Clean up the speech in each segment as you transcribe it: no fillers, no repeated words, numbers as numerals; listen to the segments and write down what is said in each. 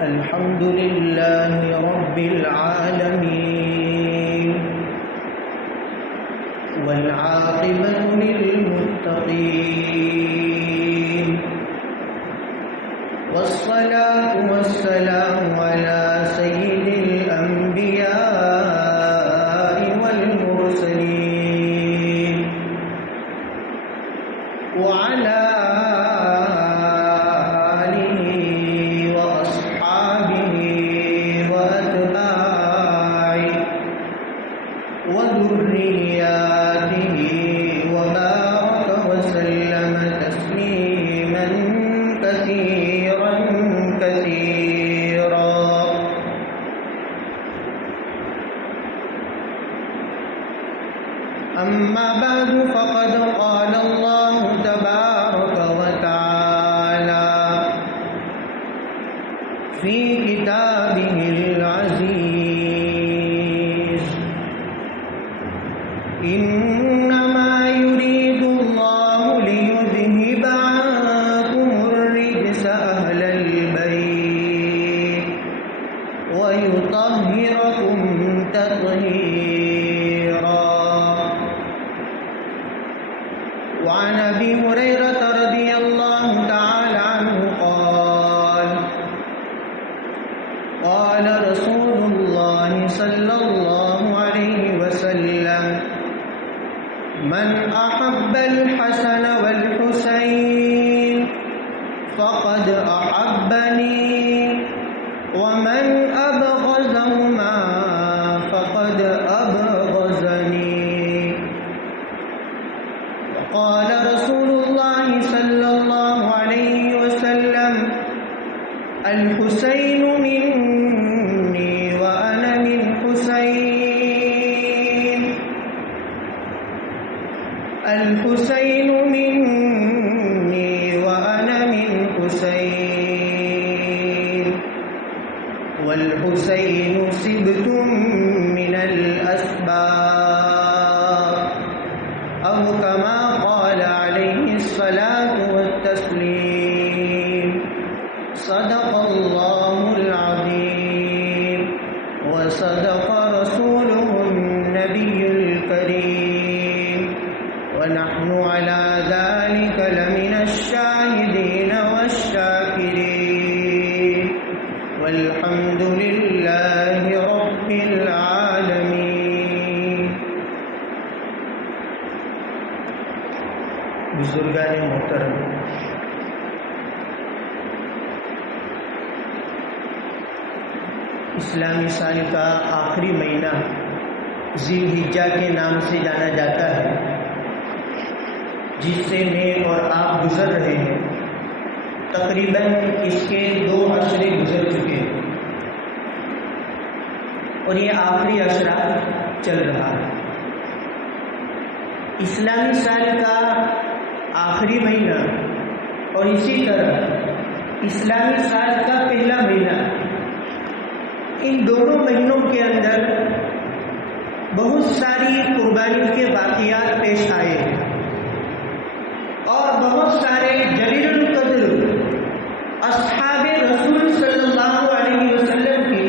الحمد لله رب العالمين والعاقبة للمتقين والصلاة والسلام على سيد الأنبياء والمرسلين وعلى أما بعد فقد قال الله تبارك وتعالى في كتابه العزيز إنما يريد الله ليذهب عنكم الرجس أهل البيت ويطهركم تطهيرا. وعن ابي هريره رضي الله تعالى عنه قال قال رسول الله صلى الله عليه وسلم من احب الحسن والحسين فقد احبني ومن ابغضهما فقد ابغضني. قال رسول الله صلى الله عليه وسلم الحسين مني وأنا من حسين الحسين مني وأنا من حسين والحسين سبط من الأسباط أو كما قال عليه الصلاة والتسليم. صدق الله العظيم وصدق رسوله النبي الكريم ونحن على ذلك لمن الشاهدين والشاكرين والحمد لله رب العالمين. بزرگان محترم، اسلامی سال کا آخری مہینہ ذی الحجہ کے نام سے جانا جاتا ہے، جس سے میں اور آپ گزر رہے ہیں. تقریباً اس کے 2 عشرے گزر چکے ہیں اور یہ آخری عشرہ چل رہا ہے. اسلامی سال کا آخری مہینہ اور اسی طرح اسلامی سال کا پہلا مہینہ، ان دونوں مہینوں کے اندر بہت ساری قربانیوں کے واقعات پیش آئے اور بہت سارے جلیل القدر اصحاب رسول صلی اللہ علیہ وسلم کی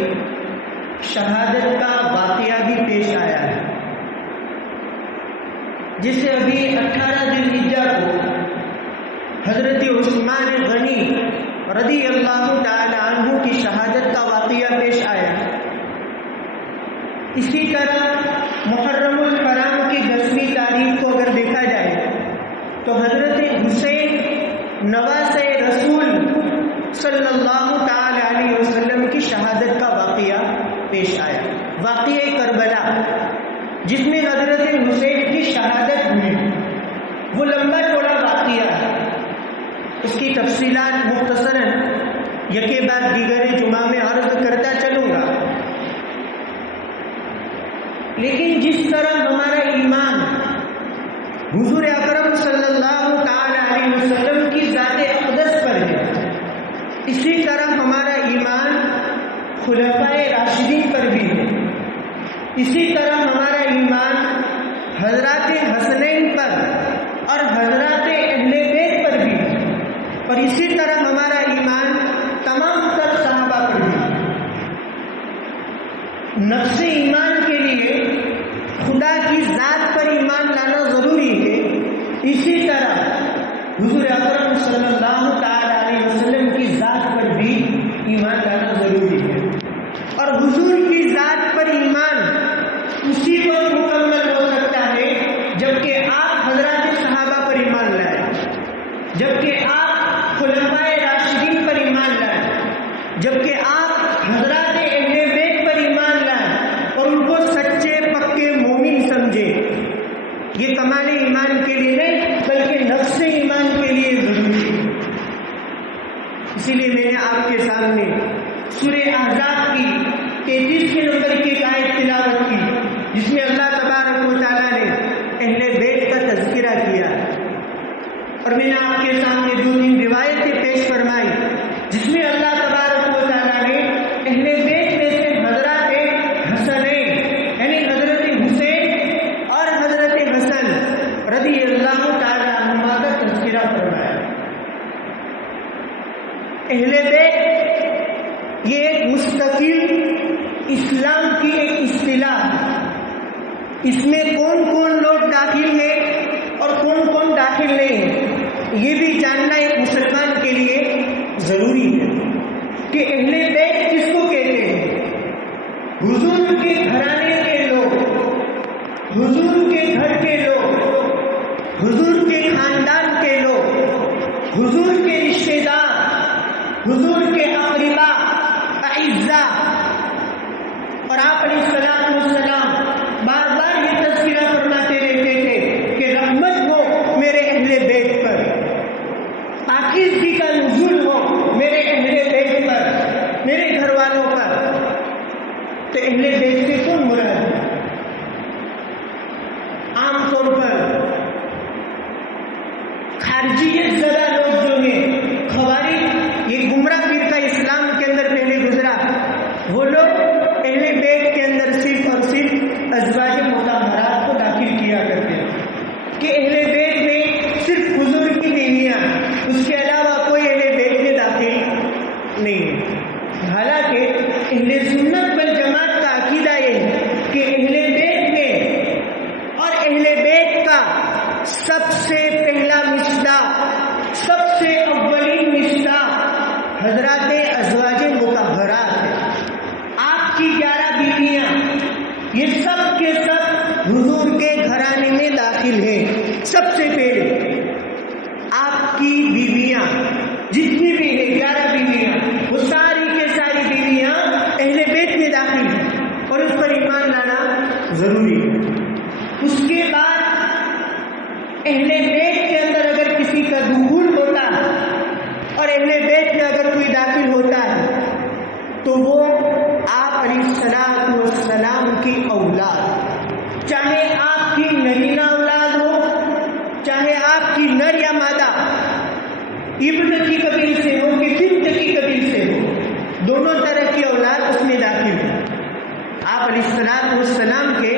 شہادت کا واقعہ بھی پیش آیا ہے، جسے ابھی 18 ذی الحجہ کو حضرت عثمان غنی رضی اللہ تعالی عنہ کی شہادت کا واقعہ پیش آیا. اسی طرح محرم الحرام کی 10ویں تاریخ کو اگر دیکھا جائے تو حضرت حسین نواسۂ رسول صلی اللہ تعالی علیہ وسلم کی شہادت کا واقعہ پیش آیا. واقعہ کربلا جس میں حضرت حسین کی شہادت ہوئی، وہ لمبا چوڑا واقعہ ہے. اس کی تفصیلات مختصراً یکے بعد دیگر جمعہ میں عرض کرتا چلوں گا. لیکن جس طرح ہمارا ایمان حضور اکرم صلی اللہ تعالی علیہ وسلم کی ذات اقدس پر ہے، اسی طرح ہمارا ایمان خلفائے راشدین پر بھی ہے. اسی طرح ہمارا ایمان حضرات حسنین پر اور حضرات اہل بیت پر بھی ہے. اور اسی طرح ہمارا ایمان تمام تر صحابہ پر بھی. نفس ایمان کے لیے خدا کی ذات پر ایمان لانا ضروری ہے، اسی طرح حضور اکرم صلی اللہ تعالی علیہ وسلم کی ذات پر بھی ایمان لانا ضروری ہے. اور حضور کی ذات پر ایمان اسی وقت مکمل ہو سکتا ہے جبکہ آپ حضرات صحابہ پر ایمان لائیں، جبکہ آپ خلفائے راشدین پر ایمان لائیں، جبکہ آپ حضرات اہل بیت پر ایمان لائیں اور ان کو سچے پکے مومن سمجھے. یہ کمال ایمان کے لیے نہیں بلکہ نفس ایمان کے لیے ضروری ہے. اسی لیے میں نے آپ کے سامنے سورہ احزاب کی 33 نمبر کی ایک آیت تلاوت کی جس میں اللہ تبارک و تعالیٰ نے اہل بیت کا تذکرہ کیا، اور میں نے آپ کے سامنے 2-3 روایتیں پیش فرمائی جس میں اللہ تبارک و تعالیٰ نے اہل بیت میں سے حضرات حسنین یعنی حضرت حسین اور حضرت حسن رضی اللہ تعالی عنہما کا تذکرہ فرمایا. اہل بیت یہ ایک مستقل اسلام کی ایک اصطلاح، اس میں کون کون لوگ داخل ہیں اور کون کون داخل نہیں ہیں یہ بھی جاننا ایک مسلمان کے لیے ضروری ہے کہ اہل بیت کس کو کہتے ہیں. حضور کے گھرانے کے لوگ، حضور کے گھر کے لوگ، حضور کے خاندان کے لوگ، حضور کے رشتے دار، حضور کے اقربا اعزا. اور آپ علیہ السلام بار بار یہ تذکرہ فرماتے رہتے تھے کہ رحمت ہو میرے اہل بیت پر، پاکیزگی کا نزول ہو میرے اہل بیت پر، میرے گھر والوں پر. تو اہل بیت سے کون مراد ہے؟ عام طور پر خارجیت زدہ لوگ جو ہیں، خوارج، یہ گمراہ فرقہ اسلام کے اندر پہلے گزرا، وہ لوگ اہل بیت کے اندر صرف اور صرف ازواج مطہرات کو داخل کیا کرتے ہیں کہ اہل بیت میں صرف حضور کی بیویاں، اس کے علاوہ کوئی اہل بیت میں داخل نہیں ہے. حالانکہ اہل سنت والجماعت کا عقیدہ یہ ہے کہ اہل بیت میں اور اہل بیت کا سب سے پہلا مصداق، سب سے اولین مصداق حضرات ازواج مطہرات ہے. آپ کی 11 بیویاں یہ سب کے سب حضور کے گھرانے میں داخل ہیں. سب سے پہلے آپ کی بیویاں جتنی بھی ہیں 11 بیویاں، وہ ساری کے ساری بیویاں اہل بیت میں داخل ہیں اور اس پر ایمان لانا ضروری ہے. اس کے بعد اہل بیت کے اندر اگر کسی کا دخول ہوتا ہے اور اہل بیت میں اگر کوئی داخل ہوتا ہے تو وہ آپ علیہ السلام کی اولاد، چاہے آپ کی نرینہ اولاد ہو، چاہے آپ کی نر یا مادہ، ابن کی قبیل سے ہو کہ بنت کی قبیل سے ہو، دونوں طرح کی اولاد اس میں داخل ہے. آپ علیہ السلام کے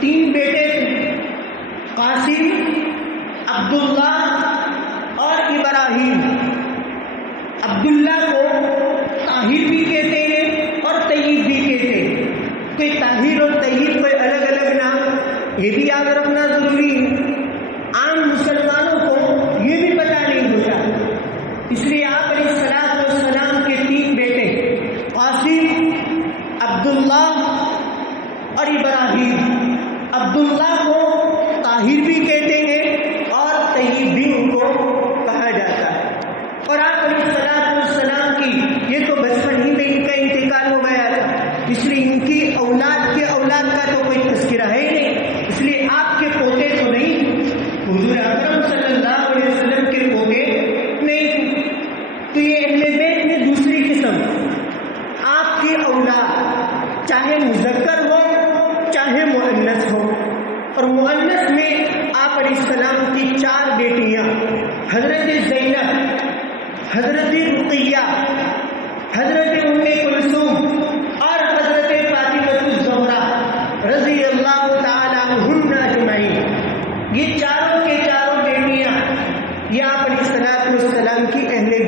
3 بیٹے تھے، قاسم، عبداللہ اور ابراہیم. عبداللہ کو طاہر بھی کہتے ہیں اور طیب بھی کہتے ہیں. کوئی طاہر اور طیب کوئی الگ الگ نام، یہ بھی یاد رکھنا ضروری ہے. عام مسلمانوں کو یہ بھی پتہ نہیں ہوتا، اس لیے آپ علیہ السلام کے 3 بیٹے قاسم، عبداللہ اور ابراہیم. عبداللہ کو طاہر بھی کہتے ہیں اور طیب بھی ان کو کہا جاتا ہے. اور آپ علیہ السلام کی یہ تو بچپن ہی میں ان کا انتقال ہو گیا تھا، اس لیے ان کی اولاد کے اولاد کا تو کوئی تذکرہ ہے ہی نہیں. اس لیے آپ کے پوتے تو نہیں، حضور اکرم صلی اللہ علیہ وسلم کے پوتے نہیں. تو یہ اہل بیت میں دوسری قسم، آپ کی اولاد چاہے مذکر ہو چاہے مؤنث ہو. اور مؤنث میں آپ علیہ السلام کی 4 بیٹیاں، حضرت زینب، حضرت رقیہ، حضرت ام کلثوم اور حضرت فاطمہ الزہرا رضی اللہ تعالی عنہن اجمعین. یہ چاروں کے چاروں بیٹیاں یہ آپ علیہ السلام کی اہل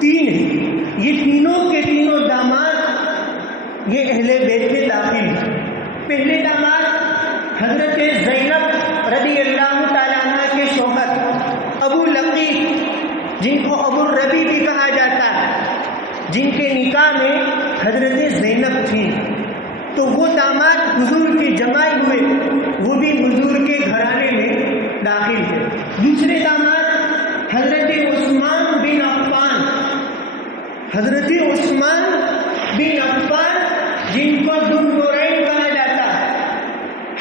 تین ہیں، یہ تینوں کے تینوں داماد یہ اہل بیت میں داخل ہیں۔ پہلے داماد حضرت زینب رضی اللہ تعالیٰ عنہ کے شوہر ابو لقیط، جن کو ابو الربیع بھی کہا جاتا ہے، جن کے نکاح میں حضرت زینب تھی، تو وہ داماد حضور کے جمائی ہوئے، وہ بھی حضور کے گھرانے میں داخل ہے۔ دوسرے داماد حضرت عثمان بن عفان، حضرت عثمان بن عفان جن کو ذو النورین کہا جاتا ہے،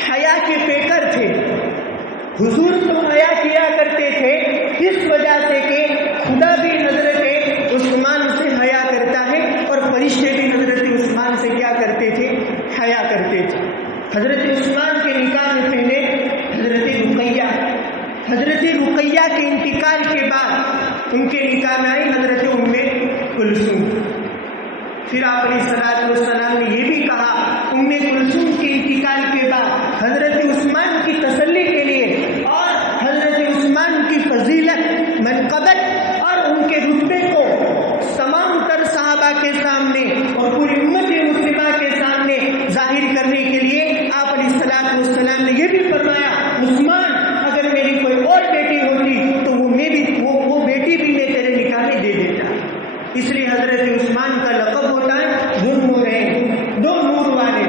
حیا کے پیکر تھے۔ حضور تو حیا کیا کرتے تھے اس وجہ سے کہ خدا بھی حضرت عثمان سے حیا کرتا ہے اور فرشتے بھی حضرت عثمان سے کیا کرتے تھے؟ حیا کرتے تھے۔ حضرت عثمان کے نکاح میں پہلے حضرت رقیہ کے انتقال کے بعد ان کے نکاح میں آئی حضرت ام کلثوم۔ پھر آپ علیہ الصلوۃ والسلام نے یہ بھی کہا ام کلثوم کے انتقال کے بعد حضرت عثمان کی تسلی کے لیے اور حضرت عثمان کی فضیلت، منقبت اور ان کے رتبے کو تمام تر صحابہ کے سامنے اور پوری امت مسلمہ کے سامنے ظاہر کرنے کے لیے آپ علیہ الصلوۃ والسلام نے یہ بھی فرمایا، عثمان اگر میری کوئی اور بیٹی ہوتی تو وہ بیٹی بھی میں تیرے نکاح میں دے دیتا۔ اس لیے حضرت عثمان کا لقب ہوتا ہے ذو النورین، دو نور والے،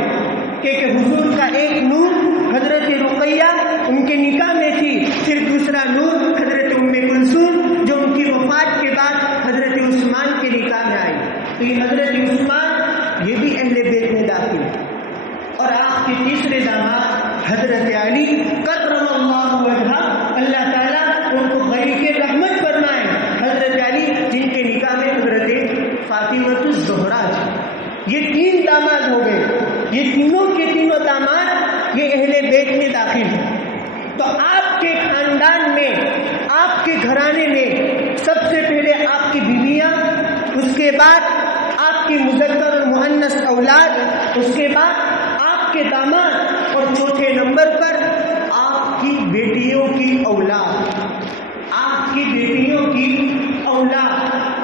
کہ حضور کا ایک نور حضرت رقیہ ان کے نکاح میں تھی، پھر دوسرا نور حضرت ام کلثوم جو ان کی وفات کے بعد حضرت عثمان کے نکاح میں آئی۔ تو یہ حضرت عثمان یہ بھی اہل بیت میں داخل۔ اور آپ کے تیسرے داماد حضرت علی کرم اللہ وجہہ، اللہ تعالیٰ ان کو غریق رحمت فرمائے، حضرت علی جن کے نکاح میں حضرت فاطمہ الزہرا تھی۔ یہ تین داماد ہو گئے، یہ تینوں کے تینوں داماد یہ اہل بیت میں داخل ہیں۔ تو آپ کے خاندان میں، آپ کے گھرانے میں سب سے پہلے آپ کی بیویاں، اس کے بعد آپ کی مذکر اور مؤنث اولاد، اس کے بعد آپ کے داماد اور چوتھے نمبر پر آپ کی بیٹیوں کی اولاد، آپ کی بیٹیوں کی اولاد،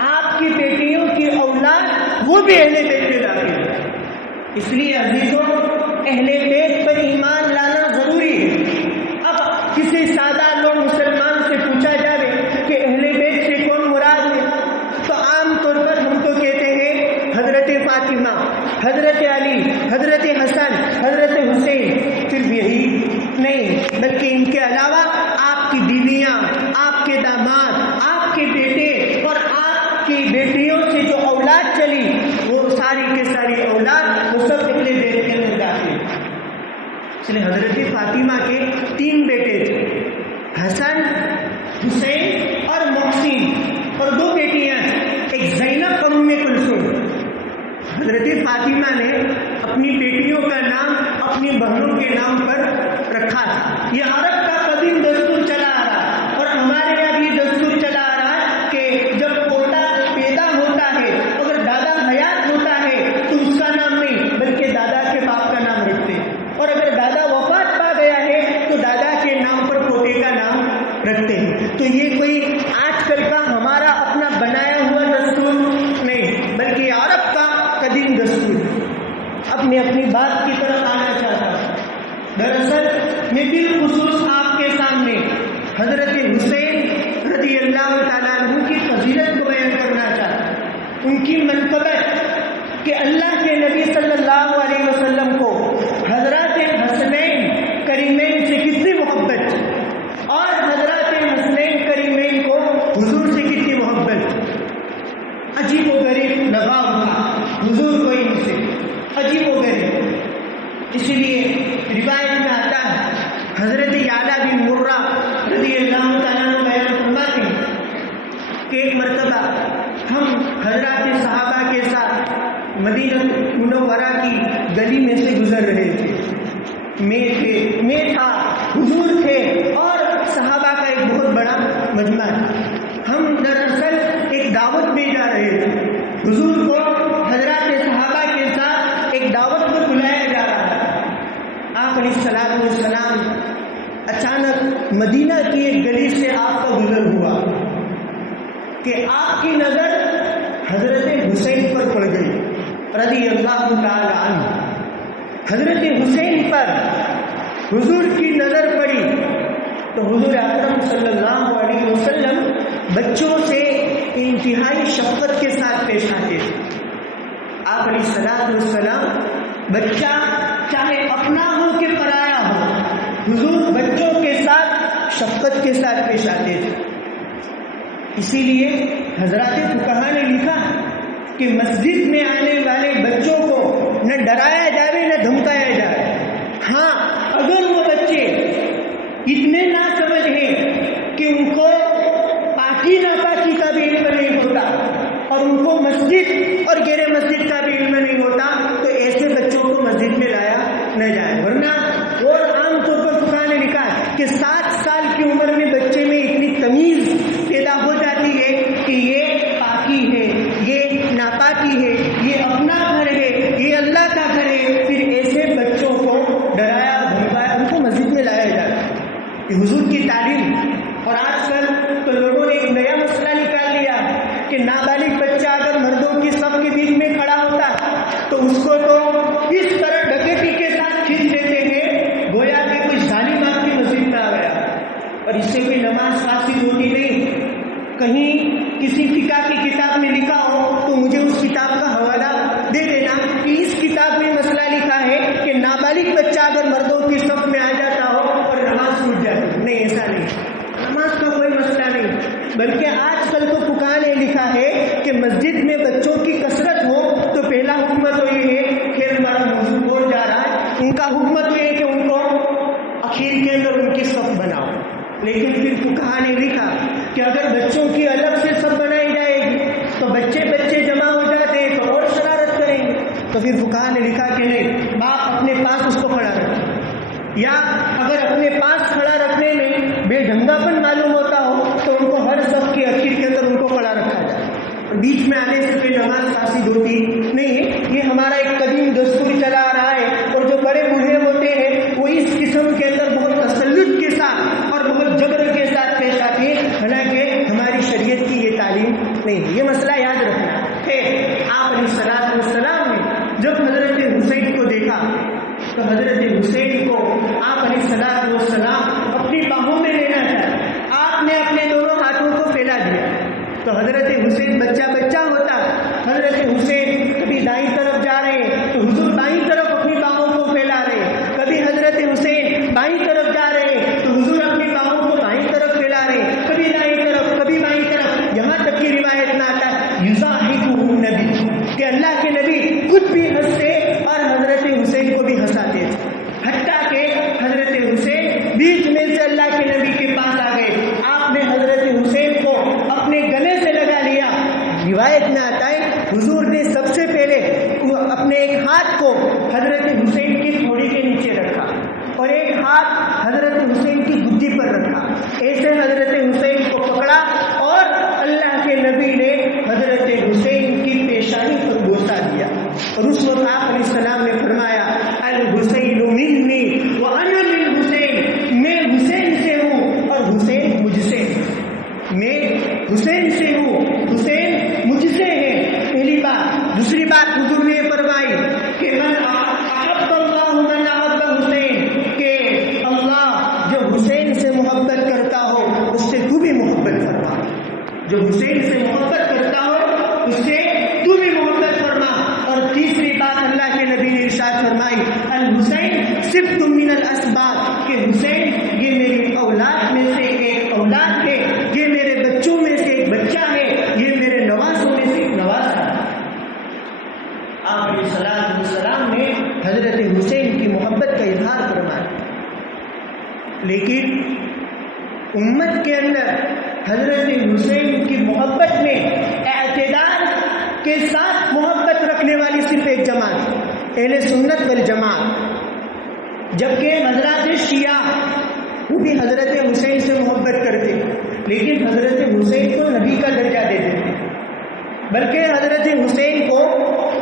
آپ کی بیٹیوں کی اولاد وہ بھی اہل بیت میں داخل ہے۔ اس لیے عزیزوں، اہل بیت پر ایمان لانا ضروری ہے۔ اب کسی سادہ لوگ مسلمان سے پوچھا جائے کہ اہل بیت سے کون مراد ہے، تو عام طور پر ہم تو کہتے ہیں حضرت فاطمہ، حضرت علی، حضرت حسن، حضرت حسین۔ صرف یہی نہیں بلکہ ان کے علاوہ آپ کی بیویاں، آپ کے داماد، آپ کے بیٹے اور آپ کی بیٹیوں سے جو اولاد چلی وہ ساری کے ساری اولاد وہ سب اہل بیت کے اندر داخل۔ اس لیے حضرت فاطمہ کے تین بیٹے تھے، حسن، حسین اور محسن، اور دو بیٹیاں، ایک زینب اور ام کلثوم۔ حضرت فاطمہ نے اپنی بیٹیوں کا نام اپنی بہنوں کے نام پر رکھا تھا۔ یہ عرب کا قدیم دستور چلا آ رہا، اور ہمارے یہاں بھی دستور چلا آ رہا ہے کہ جب پوتا پیدا ہوتا ہے، اگر دادا حیات ہوتا ہے تو اس کا نام نہیں بلکہ دادا کے باپ کا نام رکھتے ہیں، اور اگر دادا وفات پا گیا ہے تو دادا کے نام پر پوتے کا نام رکھتے ہیں۔ تو یہ کوئی آج کل کا ہمارا اپنا بنایا ہوا دستور نہیں بلکہ یہ عرب کا قدیم دستور۔ اب میں اپنی بات کی طرف آنا چاہتا ہوں۔ دراصل میں بالخصوص آپ کے سامنے حضرت حسین رضی اللہ تعالیٰ عنہ کی فضیلت کو بیان کرنا چاہتا ہوں، ان کی منقبت کہ اللہ کے نبی صلی اللہ علیہ وسلم کو حضرات حسنین کریمین سے کتنی محبت تھی، اور حضرات حسنین کریمین کو حضور سے کتنی محبت۔ عجیب و غریب لگاؤ تھا حضور کو ان سے، عجیب و غریب۔ اسی لیے روایت میں آتا ہے حضرت یعلا بن مرہ رضی اللہ تعالیٰ عنہ بیان فرماتے ہیں کہ ایک مرتبہ ہم حضرات صحابہ کے ساتھ مدینہ منورہ کی گلی میں سے گزر رہے تھے۔ میں تھا، حضور تھے، اور صحابہ کا ایک بہت بڑا مجمع تھا۔ ہم دراصل ایک دعوت میں جا رہے تھے، حضور کو حضرات صحابہ کے ساتھ ایک دعوت پر بلایا جا رہا تھا۔ آپ علیہ الصلوۃ والسلام اچانک مدینہ کی ایک گلی سے آپ کا گزر ہوا کہ آپ کی نظر حضرت حسین پر پڑ گئی رضی اللہ تعالی عنہ۔ حضرت حسین پر حضور کی نظر پڑی تو حضور اکرم صلی اللہ علیہ وسلم بچوں سے انتہائی شفقت کے ساتھ پیش آتے تھے۔ آپ علیہ الصلوۃ والسلام بچہ چاہے اپنا ہو کہ پرایا ہو، حضور بچوں کے ساتھ شفقت کے ساتھ پیش آتے تھے۔ اسی لیے حضرات فقہا نے لکھا کہ مسجد میں آنے والے بچوں کو نہ ڈرایا جائے نہ دھمکایا جائے۔ ہاں، اگر وہ بچے اتنے نہ سمجھ ہیں کہ ان کو پاکی ناپاکی کا بھی علم نہیں ہوتا اور ان کو مسجد اور غیر مسجد کا بھی علم نہیں ہوتا تو ایسے بچوں کو مسجد میں لایا نہ جائے۔ ورنہ اور عام طور پر فقہا نے لکھا کہ 7 سال کی عمر میں بچے میں اتنی تمیز پیدا ہو جاتی ہے کہ یہ پاکی ہے، یہ ناپاکی ہے، یہ اپنا گھر ہے، یہ اللہ کا گھر ہے، پھر ایسے بچوں کو ڈرایا دھمکایا ان کو مسجد میں لایا جاتا ہے۔ یہ حضور کی تعلیم۔ اور آج کل تو لوگوں نے ایک نیا مسئلہ نکال لیا کہ نابالغ بچہ اگر مردوں کی صف کے بیچ میں کھڑا ہوتا تو اس کو تو اس طرح ڈکیتی کے ساتھ کھینچ دیتے ہیں گویا کہ کوئی ظالم آپ کی مسجد میں آ گیا، اور اس سے کوئی نماز فاسد ہوتی نہیں۔ کہیں کسی فقہ کی کتاب میں لکھا ہو تو مجھے اس کتاب کا حوالہ دے دینا کہ اس کتاب میں مسئلہ لکھا ہے کہ نابالغ بچہ اگر مردوں کی صف میں آ جاتا ہو اور نماز ٹوٹ جاتی۔ نہیں، ایسا نہیں، نماز کا کوئی مسئلہ نہیں، بلکہ آج کل تو فقہا نے لکھا ہے کہ مسجد میں بچوں کی کثرت ہو تو پہلا حکم تو یہ ہے، خیر ہمارا موضوع بول جا رہا ہے، ان کا حکم تو یہ کہ ان کو اخیر کے اندر ان کی صف بناؤ۔ لیکن پھر فقہا نے لکھا کہ اگر بچوں کی الگ سے صف بنائی جائے گی تو بچے جمع ہو جاتے ہیں تو اور شرارت کریں گے، تو پھر فقہا نے لکھا کہ نہیں، باپ اپنے پاس اس کو کھڑا رکھے، یا اگر اپنے پاس کھڑا رکھنے میں بے ڈھنگا پن معلوم ہوتا ہو تو ان کو ہر صف کے اخیر کے اندر ان کو کھڑا رکھا جائے۔ بیچ میں آنے سے کوئی نماز فاسد ہوتی نہیں ہے، یہ ہمارا ایک قدیم دستور چلا آ رہا ہے، اور جو بڑے بوڑھے ہوتے ہیں وہ اس قسم کے اندر بہت تسلط کے ساتھ اور بہت جبر کے ساتھ پیش آتے ہیں، حالانکہ ہماری شریعت کی یہ تعلیم نہیں ہے۔ یہ مسئلہ یاد رکھنا ہے۔ آپ علیہ الصلوۃ والسلام نے جب حضرت حسین کو دیکھا تو حضرت حسین کو آپ علیہ الصلوۃ والسلام اپنی باہوں میں لینا چاہے، آپ نے اپنے دونوں ہاتھوں کو پھیلا دیا تو حضرت حسین بچہ ہوتا، حضرت حسین کبھی دائیں طرف جا رہے ہیں تو حضور بائیں طرف اپنی باہوں کو پھیلا رہے ہیں، کبھی حضرت حسین بائیں طرف جا رہے ہیں تو حضور اپنی باہوں کو بائیں طرف پھیلا رہے ہیں، کبھی دائیں طرف کبھی بائیں طرف، یہاں تک کی روایت میں آتا ہے یضاحکہ النبی کہ اللہ کے نبی خود بھی ہنستے اور حضرت حسین کو بھی ہنساتے تھے، حتیٰ کہ حضرت حسین بیچ میں سے اللہ کے نبی کے پاس آ گئے، آپ نے حضرت حسین کو اپنے گلے سے لگا لیا۔ روایت میں آتا ہے حضور نے سب سے پہلے اپنے ایک ہاتھ کو حضرت حسین کی تھوڑی کے نیچے رکھا اور ایک ہاتھ حضرت حسین کی گدی پر رکھا، ایسے حضرت حسین کو پکڑا اور اللہ کے نبی نے حضرت حسین کی پیشانی پر بوسہ دیا، اور اس وقت آپ علیہ السلام نے فرمایا الحسین منی وانا من حسین، میں حسین سے ہوں اور حسین مجھ سے، میں حسین سے ہوں، حسین مجھ سے ہے، پہلی بات۔ دوسری بات حضور نے فرمائی کہ من احب اللہ من احب حسین، کہ اللہ جو حسین سے محبت کرتا ہو اس سے تو بھی محبت فرما، جو حسین سے محبت کرتا ہو اس سے تو بھی محبت فرما۔ اور تیسری بات اللہ کے نبی نے ارشاد فرمائی الحسین صفت من الاسباط، کہ حسین یہ میری اولاد میں سے ایک اولاد ہے، یہ میرے بچوں میں سے ایک بچہ ہے، یہ میرے نوازوں میں سے ایک نواز ہے۔ آپ علیہ الصلوۃ والسلام نے حضرت حسین کی محبت کا اظہار فرمایا، لیکن امت کے اندر حضرت حسین کی محبت میں اعتدال کے ساتھ محبت رکھنے والی صرف ایک جماعت اہل سنت والجماعت، جبکہ حضرات شیعہ وہ بھی حضرت حسین سے محبت کرتے لیکن حضرت حسین کو نبی کا درجہ دیتے تھے، بلکہ حضرت حسین کو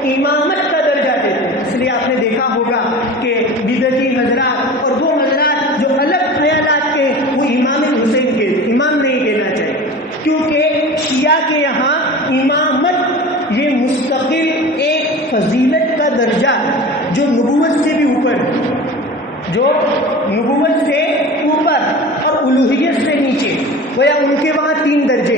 امامت کا درجہ دیتے تھے۔ اس لیے آپ نے دیکھا ہوگا کہ بدعتی حضرات اور وہ حضرات جو الگ خیالات کے وہ امام حسین کے امام نہیں کہنا چاہیے، کیونکہ شیعہ کے یہاں امامت یہ مستقل ایک فضیلت کا درجہ جو نبوت سے بھی اوپر، جو نبوت سے اوپر اور الوہیت سے نیچے، گویا ان کے وہاں 3 درجے،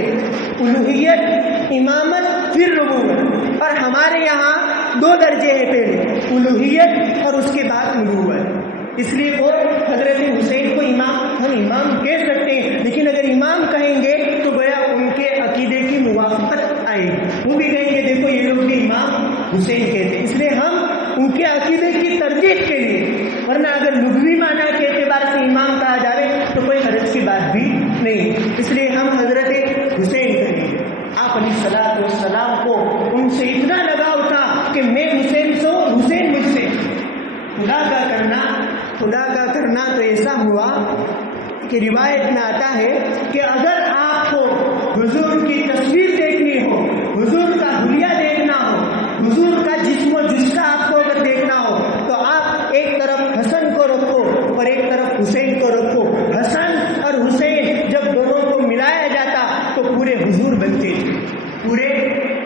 الوہیت، امامت، پھر نبوت، اور ہمارے یہاں 2 درجے ہیں، پہلے الوہیت اور اس کے بعد نبوت۔ اس لیے وہ حضرت حسین کو ہم امام کہہ سکتے ہیں، لیکن اگر امام کہیں گے تو گویا ان کے عقیدے کی موافقت آئے گی، وہ بھی کہیں گے دیکھو یہ لوگ بھی امام حسین کہتے ہیں، اس لیے ہم ان کے عقیدے کی ترجیح کے لیے، ورنہ اگر لغوی معنی کے اعتبار سے امام کہا جائے تو کوئی حرج کی بات بھی نہیں، اس لیے ہم حضرت حسین کہیں گے۔ آپ علیہ الصلوۃ والسلام کو ان سے اتنا لگاؤ تھا کہ میں حسین سے ہوں، حسین مجھ سے۔ خدا کا کرنا تو ایسا ہوا کہ روایت میں آتا ہے کہ اگر آپ کو حضور کی تصویر دیکھنی ہو، حضور کا حلیہ دیکھنا ہو، حضور کا جسم و جسہ آپ کو اگر دیکھنا ہو تو آپ ایک طرف حسن کو رکھو اور ایک طرف حسین کو رکھو۔ حسن اور حسین جب دونوں کو ملایا جاتا تو پورے حضور بنتے تھے، پورے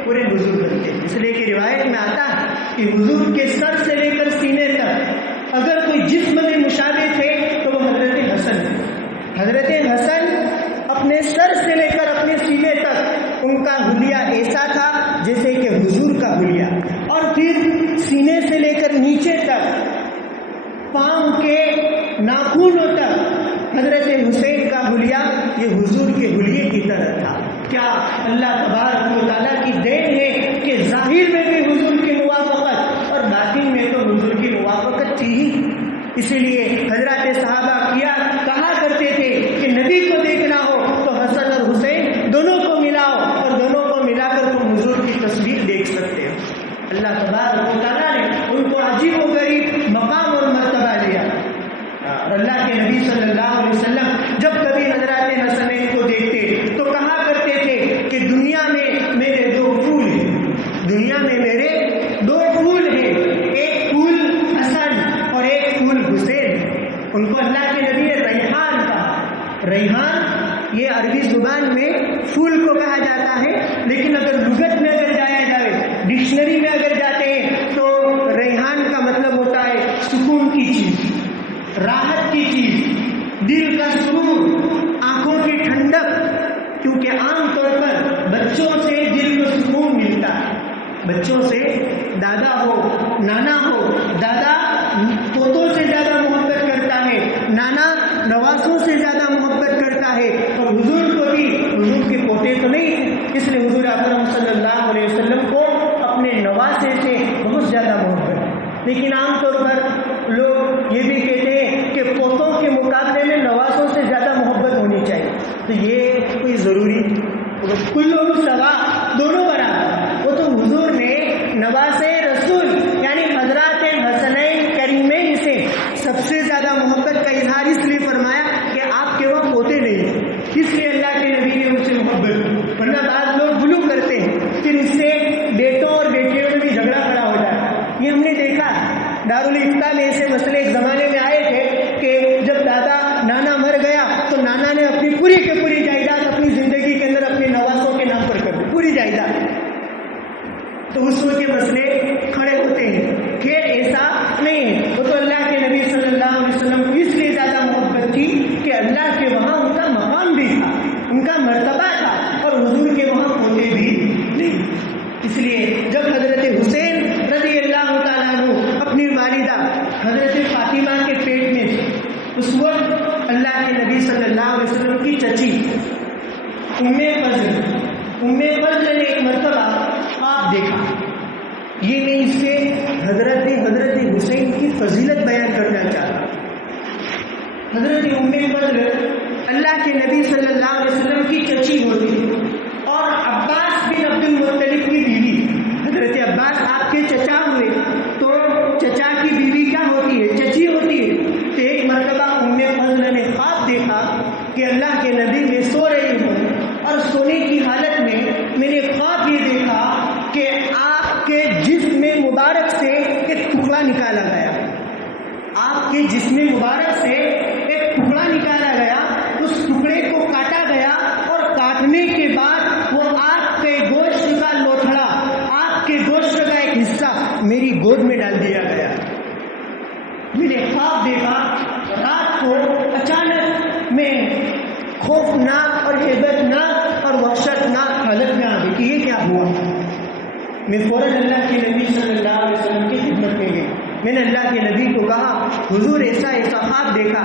حضور بنتے تھے۔ اس لیے کہ روایت میں آتا ہے کہ حضور کے سر سے لے کر سینے تک اگر کوئی جسم میں مشابہ تھے تو وہ حضرت حسن اپنے سر سے لے کر اپنے سینے تک ان کا حلیہ ایسا تھا جیسے کہ حضور کا حلیہ، اور پھر سینے سے لے کر نیچے تک پاؤں کے ناخنوں تک حضرت حسین کا حلیہ یہ حضور کے حلیے کی طرح تھا۔ کیا اللہ تبارک و تعالیٰ کی دین ہے کہ ظاہر میں بھی حضور کی موافقت اور باطن میں تو حضور کی موافقت تھی ہی۔ اسی لیے حضرات صحابہ کہا کرتے تھے کہ نبی کو دیکھنا ہو تو حسن اور حسین دونوں کو ملاؤ، اور دونوں کو ملا کر تم حضور کی تصویر دیکھ سکتے ہو۔ اللہ تبارک و تعالیٰ نے ان کو عجیب و غریب مقام اور مرتبہ دیا، اور اللہ کے نبی صلی اللہ علیہ وسلم جب کبھی حضرات حسنین کو دیکھتے تو کہا کرتے تھے کہ دنیا میں میرے 2 پھول ہیں، دنیا میں میرے 2 پھول ہیں، ایک پھول حسن اور ایک پھول حسین۔ ان کو اللہ کے نبی نے ریحان کہا۔ ریحان یہ عربی زبان میں پھول کو کہا جاتا ہے، لیکن اگر لغت میں اگر جایا جائے، ڈکشنری میں اگر جاتے ہیں تو ریحان کا مطلب ہوتا ہے سکون کی چیز، راحت کی چیز، دل کا سکون، آنکھوں کی ٹھنڈک، کیونکہ عام طور پر بچوں سے دل کو سکون ملتا ہے۔ بچوں سے دادا ہو، نانا ہو، دادا پوتوں سے زیادہ محبت کرتا ہے، نانا نواسوں سے زیادہ محبت کرتا ہے، اور حضور کو بھی، حضور کے پوتے تو نہیں، اس لیے حضور اکرم صلی اللہ علیہ وسلم کو اپنے نواسے سے بہت زیادہ محبت۔ لیکن عام طور پر لوگ یہ بھی کہتے ہیں کہ پوتوں کے مقابلے میں نواسوں سے زیادہ محبت ہونی چاہیے، تو یہ کوئی ضروری کل لوگ سوا دونوں برابر، وہ تو حضور نے نواسے رسول یعنی حضرات حسنین کریمین سے سب سے زیادہ محبت کا اظہار اس لیے فرمایا کہ آپ کے وہ پوتے نہیں، اس لیے اللہ کے نبی نے ان سے محبت، ورنہ بعض لوگ غلو کرتے ہیں، پھر اس سے بیٹوں اور بیٹیوں میں بھی جھگڑا کھڑا ہو جاتا ہے۔ یہ ہم نے دیکھا دارالفتہ میں ایسے مسئلے ایک زمانے میں آئے تھے کہ جب دادا نانا مر گیا تو نانا نے اپنی پوری کی پوری جائیداد اپنی زندگی کے اندر اپنے نواسوں کے نام پر کر دی، پوری جائیداد، تو اس کے مسئلے کھڑے ہوتے ہیں۔ خیر ایسا نہیں ہے، وہ تو اللہ کے نبی صلی اللہ علیہ وسلم کو اس لیے زیادہ محبت تھی کہ اللہ کے وہاں ان کا مقام بھی تھا، ان کا مرتبہ تھا، اور حضور کے وہاں پوتے بھی نہیں۔ اس لیے جب حضرت حسین رضی اللہ تعالیٰ عنہ اپنی والدہ حضرت فاطمہ کے پیٹ میں تھے، اس وقت اللہ کے نبی صلی اللہ علیہ وسلم کی چچی ام فضل نے ایک مرتبہ خواب دیکھا۔ یہ میں اس سے حضرت حسین کی فضیلت بیان کرنا چاہتا ہوں۔ حضرت ام فضل اللہ کے نبی صلی اللہ علیہ وسلم کی چچی ہوتی اور عباس بن عبد المطلب کی بیوی۔ حضرت عباس آپ کے چچا ہوئے تو چچا کی بیوی کیا ہوتی ہے؟ چچی ہوتی ہے۔ تو ایک مرتبہ ام فضل نے خواب دیکھا کہ اللہ کے نبی میں سو رہی ہوں، اور سونے کی حالت میں میں نے خواب یہ دیکھا کہ آپ کے جسم مبارک سے ایک ٹکڑا نکالا گیا، آپ کے جسم مبارک سے ایک ٹکڑا نکالا گیا، اس ٹکڑے کو کاٹا گیا، اور کاٹنے کے بعد وہ آپ کے گوشت کا لوتھڑا، میری گود میں ڈال دیا گیا. میں نے خواب دیکھا رات کو اچانک میں خوفناک اور ہیبتناک اور وحشتناک حالت میں آ گئی کہ یہ کیا ہوا. میں فوراً اللہ کے نبی صلی اللہ علیہ وسلم کی خدمت میں گئی. میں نے اللہ کے نبی کو کہا حضور ایسا خواب دیکھا.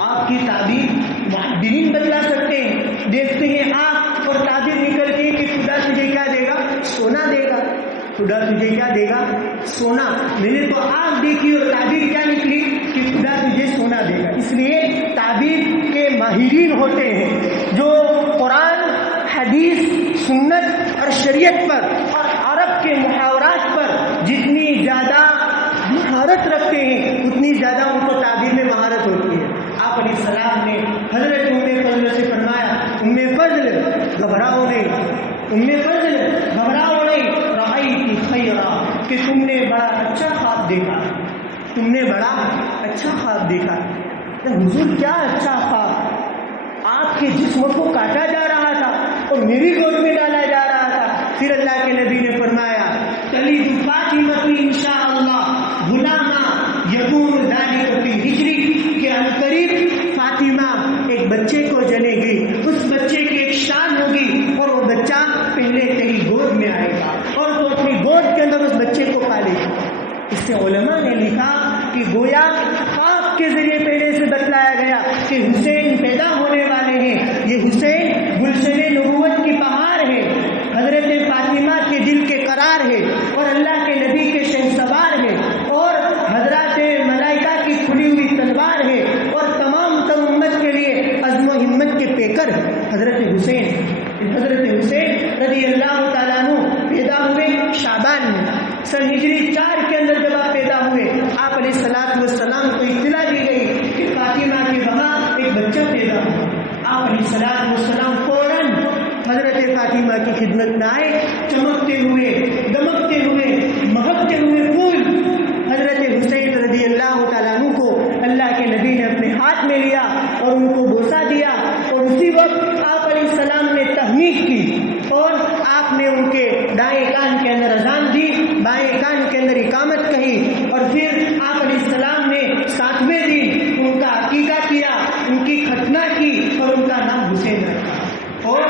آپ کی تعبیر محدثین بتلا سکتے ہیں. دیکھتے ہیں آپ اور تعبیر نکلتی ہے کہ خدا تجھے کیا دے گا؟ سونا دے گا. خدا تجھے کیا دے گا؟ سونا. میں نے تو آنکھ دیکھی اور تعبیر کیا نکلی کہ خدا تجھے سونا دے گا. اس لیے تعبیر کے ماہرین ہوتے ہیں جو قرآن حدیث سنت اور شریعت پر اور عرب کے محاورات پر جتنی زیادہ مہارت رکھتے ہیں اتنی زیادہ ان کو تعبیر میں مہارت ہوتی ہے. آپ علیہ السلام نے حضرت فضل سے فرمایا فضل گھبراؤ نہیں، فضل گھبراؤ نہیں، رأیت خیرا کہ تم نے بڑا اچھا خواب دیکھا، تم نے بڑا اچھا خواب دیکھا. حضور کیا اچھا خواب؟ آپ کے جسم کو کاٹا جا رہا تھا اور میری گود میں ڈالا جا رہا تھا. پھر اللہ کے نبی نے فرمایا تلد فاطمہ انشاءاللہ غلاما یکون ذلک فی ہجری کہ عنقریب فاطمہ ایک بچے کو جنے گی، اس بچے کی ایک شان ہوگی اور وہ بچہ پہلے تیری گود میں آئے گا اور تو اپنی گود کے اندر اس بچے کو پالے گا. اس سے علماء نے لکھا کہ گویا خواب کے ذریعے پہلے سے بتلایا گیا کہ حسین پیدا ہونے والے ہیں. یہ حسین گلشن نبوت کی بہار ہے، حضرت فاطمہ کے دل کے قرار ہے اور اللہ کے نبی کے شہسوار ہے اور حضرات ملائکہ کی کھلی ہوئی تلوار ہے اور تمام امت کے لیے عزم و ہمت کے پیکر ہے. حضرت حسین رضی اللہ تعالیٰ عنہ پیدا ہوئے شعبان میں سن ہجری 4 کے اندر. جب آپ پیدا ہوئے آپ علیہ السلام کو اطلاع دی گئی کہ فاطمہ کے وہاں ایک بچہ پیدا ہوا. آپ علیہ السلام فوراً حضرت فاطمہ کی خدمت میں آئے. چمکتے ہوئے دمکتے ہوئے مہکتے ہوئے پھول حضرت حسین رضی اللہ تعالیٰ عنہ کو اللہ کے نبی نے اپنے ہاتھ میں لیا اور ان کو بوسہ دیا اور اسی وقت آپ علیہ السلام نے تحمید کی اور آپ نے ان کے دائیں کان کے اندر اذان دی، بائیں کان کے اندر اقامت کہی اور پھر آپ علیہ السلام نے 7ویں دن ان کا عقیقہ کیا، ان کی ختنہ کی اور ان کا نام حسین رکھا. اور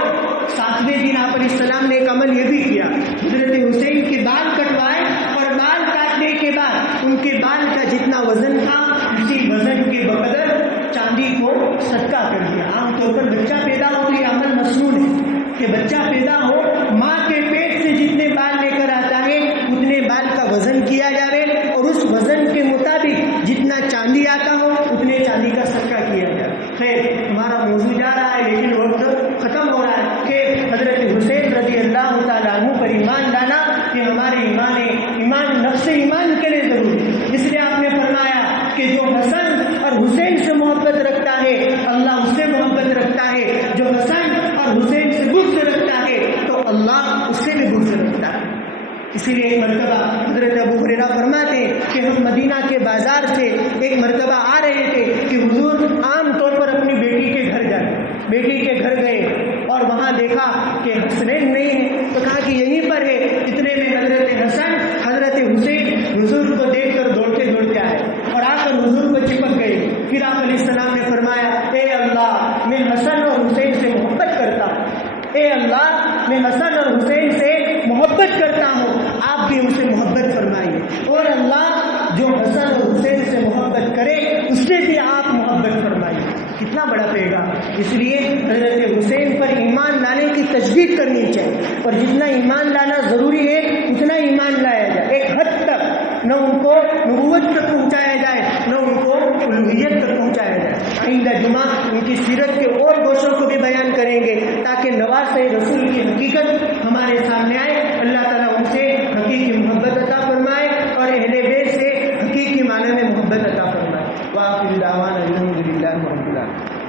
7ویں دن آپ علیہ السلام نے ایک عمل یہ بھی کیا، حضرت حسین کے بال کٹوائے اور بال کاٹنے کے بعد ان کے بال کا جتنا وزن تھا اسی وزن کے بقدر چاندی کو صدقہ کر دیا. عام طور پر بچہ پیدا ہو تو یہ عمل مسنون ہے کہ بچہ پیدا ہو ماں کے پیٹ سے جتنے بال لے کر آتا ہے اتنے بال کا وزن کیا جائے اور اس وزن کے مطابق جتنا چاندی آتا ہو اتنے چاندی کا صدقہ کیا جائے. خیر ہمارا موضوع جا رہا ہے لیکن وقت ختم ہو رہا ہے کہ حضرت حسین رضی اللہ تعالیٰ عنہ پر ایمان لانا کہ ہمارے ایمان نفس ایمان کے لیے ضروری ہے. اس لیے آپ نے فرمایا کہ جو حسن اور حسین سے محبت رکھتا ہے اللہ اس سے محبت رکھتا ہے، جو حسن اور حسین سے بغض رکھتا ہے تو اللہ اس سے بھی بغض رکھتا ہے. اسی لیے ایک مرتبہ حضرت ابو ہریرہ فرماتے ہیں کہ ہم مدینہ کے بازار سے ایک مرتبہ آ رہے تھے کہ حضور عام طور پر اپنی بیٹی کے گھر جاتے، بیٹی کے گھر گئے اور وہاں دیکھا کہ حسنین نہیں ہے تو کہا کہ یہیں پر ہے. اتنے میں حضرت حسن حضرت حسین حضور کو دیکھ کر دوڑتے آئے اور آ کر حضور کو چپک گئے. پھر آپ علیہ السلام نے فرمایا اے اللہ میں حسن اور حسین سے محبت کرتا ہوں، اے اللہ میں حسن اور حسین سے محبت کرتا ہوں، آپ بھی ان سے محبت فرمائیے. اور اللہ جو حسن اور حسین سے محبت کرے اس سے بھی آپ محبت فرمائیے. کتنا بڑا پیغام. اس لیے حضرت حسین پر ایمان لانے کی تجدید کرنی چاہیے اور جتنا ایمان لانا ضروری ہے اتنا ایمان لایا جائے. ایک حد تک نہ ان کو نبوت تک پہنچایا جائے نہ ان کو الوہیت تک پہنچایا جائے. آئندہ جمعہ ان کی سیرت کے اور گوشوں کو بھی بیان کریں گے تاکہ نواسۂ رسول کی حقیقت ہمارے سامنے آئے. اللہ تعالیٰ ان سے حقیقی محبت عطا فرمائے اور اہل بیت سے حقیقی معنی میں محبت عطا فرمائے. وآخر دعوانا الحمدللہ رب العالمین.